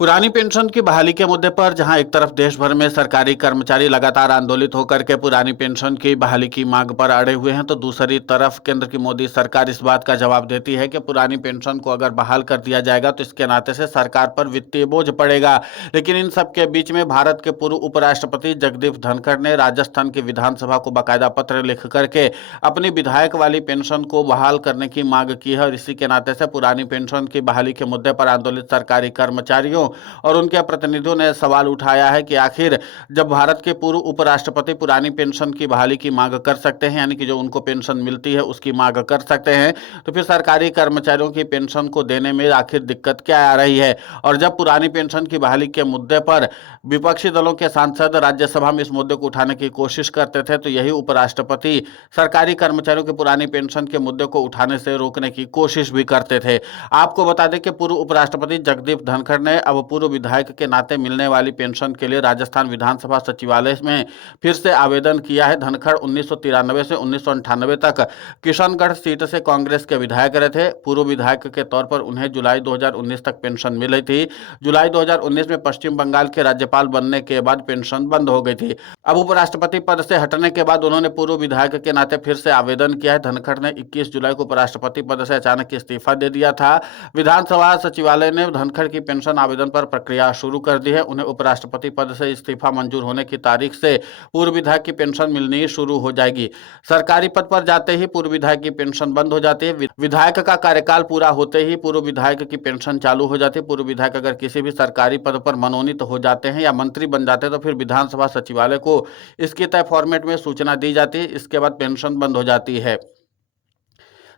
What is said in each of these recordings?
पुरानी पेंशन की बहाली के मुद्दे पर जहां एक तरफ देश भर में सरकारी कर्मचारी लगातार आंदोलित होकर के पुरानी पेंशन की बहाली की मांग पर अड़े हुए हैं, तो दूसरी तरफ केंद्र की मोदी सरकार इस बात का जवाब देती है कि पुरानी पेंशन को अगर बहाल कर दिया जाएगा तो इसके नाते से सरकार पर वित्तीय बोझ पड़ेगा। लेकिन इन सब के बीच में भारत के पूर्व उपराष्ट्रपति जगदीप धनखड़ ने राजस्थान की विधानसभा को बाकायदा पत्र लिख करके अपनी विधायक वाली पेंशन को बहाल करने की मांग की है और इसी के नाते से पुरानी पेंशन की बहाली के मुद्दे पर आंदोलित सरकारी कर्मचारियों और उनके प्रतिनिधियों ने सवाल उठाया है कि आखिर जब भारत के पूर्व उपराष्ट्रपति पुरानी पेंशन की बहाली की मांग कर सकते हैं, यानी कि जो उनको पेंशन मिलती है उसकी मांग कर सकते हैं, तो फिर सरकारी कर्मचारियों की पेंशन को देने में आखिर दिक्कत क्या आ रही है। और जब पुरानी पेंशन की बहाली के मुद्दे पर विपक्षी दलों के सांसद राज्यसभा में इस मुद्दे को उठाने की कोशिश करते थे, तो यही उपराष्ट्रपति सरकारी कर्मचारियों की पुरानी पेंशन के मुद्दे को उठाने से रोकने की कोशिश भी करते थे। आपको बता दें कि पूर्व उपराष्ट्रपति जगदीप धनखड़ ने अब पूर्व विधायक के नाते मिलने वाली पेंशन के लिए राजस्थान विधानसभा सचिवालय में फिर से आवेदन किया है। धनखड़ 1993 से 1998 तक किशनगढ़ सीट से कांग्रेस के विधायक रहे थे। पूर्व विधायक के तौर पर उन्हें जुलाई 2019 तक पेंशन मिली थी। जुलाई 2019 में पश्चिम बंगाल के राज्यपाल बनने के बाद पेंशन बंद हो गई थी। अब उपराष्ट्रपति पद से हटने के बाद उन्होंने पूर्व विधायक के नाते फिर से आवेदन किया है। धनखड़ ने 21 जुलाई को उपराष्ट्रपति पद से अचानक इस्तीफा दे दिया था। विधानसभा सचिवालय ने धनखड़ की पेंशन आवेदन पर प्रक्रिया शुरू कर दी है। उन्हें उपराष्ट्रपति पद से इस्तीफा मंजूर होने की तारीख से पूर्व विधायक की पेंशन मिलनी शुरू हो जाएगी। सरकारी पद पर जाते ही पूर्व विधायक की पेंशन बंद हो जाती है। विधायक का कार्यकाल पूरा होते ही पूर्व विधायक की पेंशन चालू हो जाती है। पूर्व विधायक अगर किसी भी सरकारी पद पर मनोनीत हो जाते हैं या मंत्री बन जाते हैं तो फिर विधानसभा सचिवालय को इसकी तय फॉर्मेट में सूचना दी जाती है। इसके बाद पेंशन बंद हो जाती है।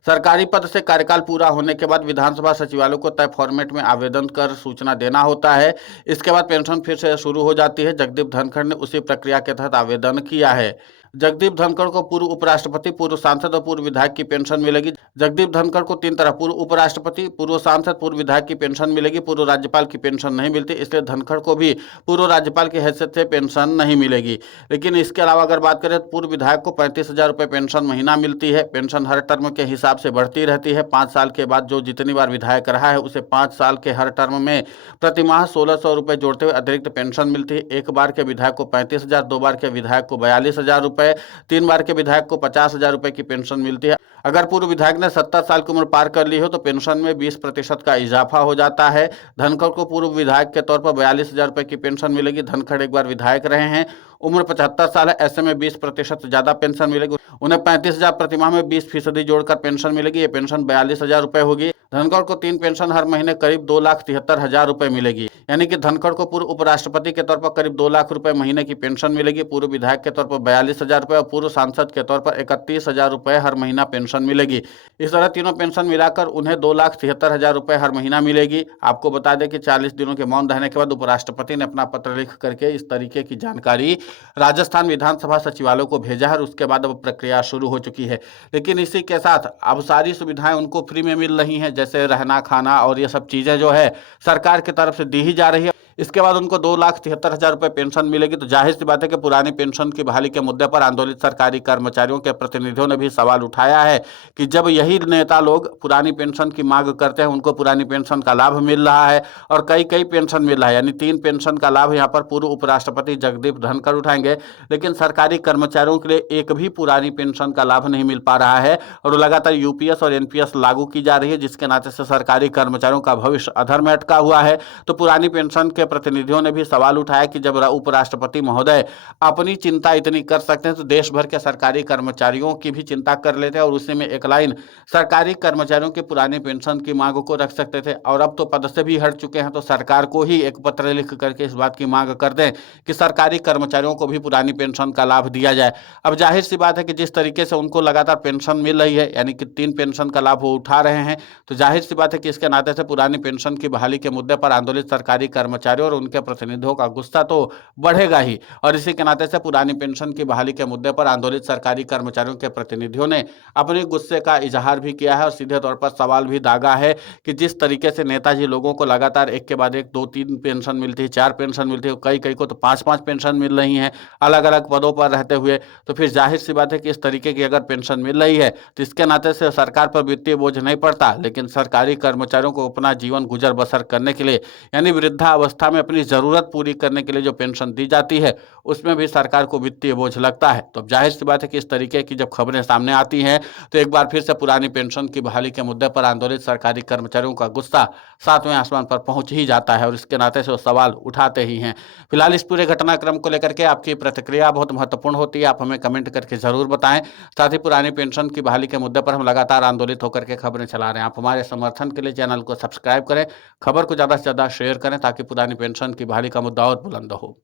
सरकारी पद से कार्यकाल पूरा होने के बाद विधानसभा सचिवालय को तय फॉर्मेट में आवेदन कर सूचना देना होता है। इसके बाद पेंशन फिर से शुरू हो जाती है। जगदीप धनखड़ ने उसी प्रक्रिया के तहत आवेदन किया है। जगदीप धनखड़ को पूर्व उपराष्ट्रपति, पूर्व सांसद और पूर्व विधायक की पेंशन मिलेगी। जगदीप धनखड़ को तीन तरह पूर्व उपराष्ट्रपति, पूर्व सांसद, पूर्व विधायक की पेंशन मिलेगी। पूर्व राज्यपाल की पेंशन नहीं मिलती, इसलिए धनखड़ को भी पूर्व राज्यपाल की हैसियत से पेंशन नहीं मिलेगी। लेकिन इसके अलावा अगर बात करें तो पूर्व विधायक को 35,000 रुपये पेंशन महीना मिलती है। पेंशन हर टर्म के हिसाब से बढ़ती रहती है। 5 साल के बाद जो जितनी बार विधायक रहा है उसे 5 साल के हर टर्म में प्रति माह 1,600 रुपये जोड़ते हुए अतिरिक्त पेंशन मिलती है। एक बार के विधायक को 35,000, 2 बार के विधायक को 42,000 रुपये, 3 बार के विधायक को 50,000 रुपये की पेंशन मिलती है। अगर पूर्व विधायक ने 70 साल की उम्र पार कर ली हो तो पेंशन में 20% का इजाफा हो जाता है। धनखड़ को पूर्व विधायक के तौर पर 42,000 रुपये की पेंशन मिलेगी। धनखड़ एक बार विधायक रहे हैं, उम्र 75 साल है, ऐसे में 20% ज्यादा पेंशन मिलेगी। उन्हें 35,000 प्रतिमाह में 20% जोड़कर पेंशन मिलेगी। ये पेंशन 42,000 रुपये होगी। धनखड़ को 3 पेंशन हर महीने करीब 2,73,000 रुपये मिलेगी। यानी कि धनखड़ को पूर्व उपराष्ट्रपति के तौर पर करीब 2 लाख रुपए महीने की पेंशन मिलेगी। पूर्व विधायक के तौर पर 42,000 रुपये और पूर्व सांसद के तौर पर 31,000 रुपये हर महीना पेंशन मिलेगी। इस तरह तीनों पेंशन मिलाकर उन्हें 2,73,000 रुपये हर महीना मिलेगी। आपको बता दें कि 40 दिनों के मौन रहने के बाद उपराष्ट्रपति ने अपना पत्र लिख करके इस तरीके की जानकारी राजस्थान विधानसभा सचिवालय को भेजा है और उसके बाद अब प्रक्रिया शुरू हो चुकी है। लेकिन इसी के साथ अब सारी सुविधाएं उनको फ्री में मिल रही हैं, जैसे रहना, खाना और ये सब चीज़ें जो है सरकार की तरफ से दी ही जा रही है। इसके बाद उनको 2,73,000 रुपये पेंशन मिलेगी। तो जाहिर सी बात है कि पुरानी पेंशन की बहाली के मुद्दे पर आंदोलित सरकारी कर्मचारियों के प्रतिनिधियों ने भी सवाल उठाया है कि जब यही नेता लोग पुरानी पेंशन की मांग करते हैं, उनको पुरानी पेंशन का लाभ मिल रहा है और कई कई पेंशन मिल रहा है, यानी 3 पेंशन का लाभ यहाँ पर पूर्व उपराष्ट्रपति जगदीप धनखड़ उठाएंगे, लेकिन सरकारी कर्मचारियों के लिए एक भी पुरानी पेंशन का लाभ नहीं मिल पा रहा है और लगातार यूपीएस और एनपीएस लागू की जा रही है, जिसके नाते से सरकारी कर्मचारियों का भविष्य अधर में अटका हुआ है। तो पुरानी पेंशन के प्रतिनिधियों ने भी सवाल उठाया कि जब उपराष्ट्रपति महोदय अपनी चिंता इतनी कर सकते हैं तो देश भर के सरकारी कर्मचारियों की भी चिंता कर लेते हैं और उसी में एक लाइन सरकारी कर्मचारियों की पुरानी पेंशन की मांग को रख सकते थे। और अब तो पद से भी हट चुके हैं, तो सरकार को ही एक पत्र लिख करके इस बात की मांग कर दें कि सरकारी कर्मचारियों को भी पुरानी पेंशन का लाभ दिया जाए। अब जाहिर सी बात है कि जिस तरीके से उनको लगातार पेंशन मिल रही है, यानी कि 3 पेंशन का लाभ वो उठा रहे हैं, तो जाहिर सी बात है कि इसके नाते से पुरानी पेंशन की बहाली के मुद्दे पर आंदोलित सरकारी कर्मचारी कर्मचारियों और उनके प्रतिनिधियों का गुस्सा तो बढ़ेगा ही। और इसी के नाते से पुरानी पेंशन की बहाली के मुद्दे पर आंदोलित सरकारी कर्मचारियों के प्रतिनिधियों ने अपने गुस्से का इजहार भी किया है और सीधे तौर पर सवाल भी दागा है कि जिस तरीके से नेताजी लोगों को लगातार एक के बाद एक 2-3 पेंशन मिलती है, 4 पेंशन मिलती है, कई कई को तो 5-5 पेंशन मिल रही हैं अलग अलग पदों पर रहते हुए। तो फिर जाहिर सी बात है कि इस तरीके की अगर पेंशन मिल रही है तो इसके नाते से सरकार पर वित्तीय बोझ नहीं पड़ता, लेकिन सरकारी कर्मचारियों को अपना जीवन गुजर बसर करने के लिए यानी वृद्धावस्था में अपनी जरूरत पूरी करने के लिए जो पेंशन दी जाती है उसमें भी सरकार को वित्तीय बोझ लगता है। तो अब जाहिर सी बात है कि इस तरीके की जब खबरें सामने आती हैं तो एक बार फिर से पुरानी पेंशन की बहाली के मुद्दे पर आंदोलित सरकारी कर्मचारियों का गुस्सा सातवें आसमान पर पहुंच ही जाता है और इसके नाते से वो सवाल उठाते ही हैं। फिलहाल इस पूरे घटनाक्रम को लेकर के आपकी प्रतिक्रिया बहुत महत्वपूर्ण होती है, आप हमें कमेंट करके जरूर बताएं। साथ ही पुरानी पेंशन की बहाली के मुद्दे पर हम लगातार आंदोलित होकर के खबरें चला रहे हैं। आप हमारे समर्थन के लिए चैनल को सब्सक्राइब करें, खबर को ज़्यादा से ज़्यादा शेयर करें ताकि पुरानी पेंशन की बहाली का मुद्दा और बुलंद हो।